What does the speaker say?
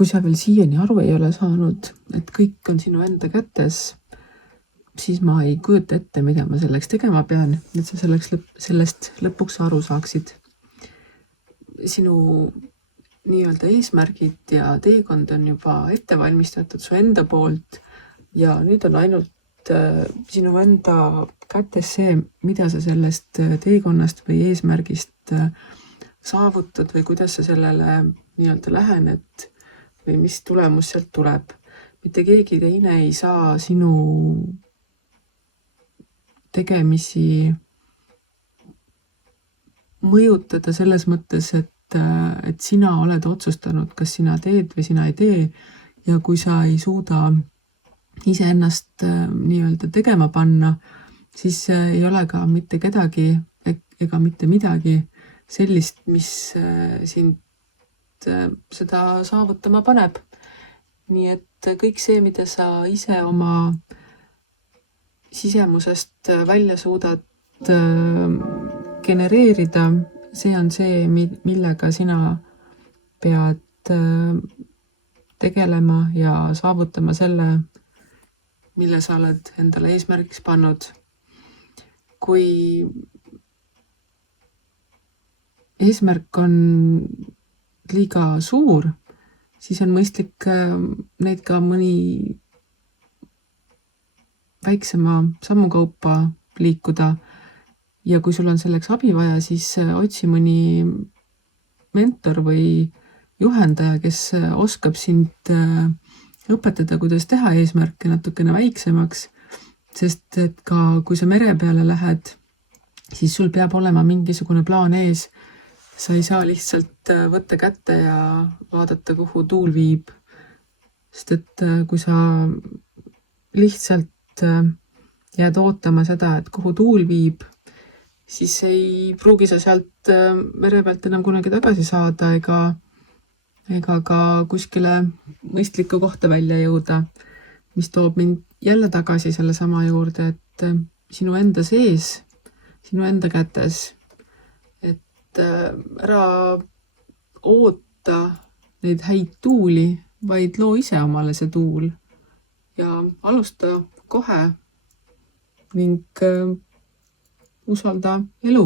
kui sa veel siiani aru ei ole saanud, et kõik on sinu enda kätes, siis ma ei kujuta ette, mida ma selleks tegema pean, et sa sellest lõpuks aru saaksid. Sinu nii-öelda eesmärgid ja teekond on juba ette valmistatud su enda poolt ja nüüd on ainult sinu enda kätes see, mida sa sellest teekonnast või eesmärgist saavutad või kuidas sa sellele nii-öelda lähened või mis tulemus sealt tuleb. Mitte keegi teine ei saa sinu tegemisi mõjutada selles mõttes, et sina oled otsustanud, kas sina teed või sina ei tee ja kui sa ei suuda iseennast nii-öelda tegema panna, siis ei ole ka mitte kedagi ega mitte midagi sellist, mis sind seda saavutama paneb. Nii et kõik see, mida sa ise oma sisemusest välja suudad genereerida, see on see, millega sina pead tegelema ja saavutama selle, mille sa oled endale eesmärgiks pannud. Kui eesmärk on liiga suur, siis on mõistlik neid ka mõni väiksema sammukaupa liikuda ja kui sul on selleks abi vaja, siis otsi mõni mentor või juhendaja, kes oskab sind õpetada, kuidas teha eesmärke natukene väiksemaks, sest et ka kui sa mere peale lähed, siis sul peab olema mingisugune plaan ees. Sa ei saa lihtsalt võtta kätte ja vaadata, kuhu tuul viib. Sest et kui sa lihtsalt jääd ootama seda, et kuhu tuul viib, siis ei pruugi sa sealt mere pealt enam kunagi tagasi saada ega ka kuskile mõistlikku kohta välja jõuda, mis toob mind jälle tagasi selle sama juurde, et sinu enda sees, sinu enda kätes, ära oota neid häid tuuli, vaid loo ise omale see tuul ja alusta kohe ning usalda elu.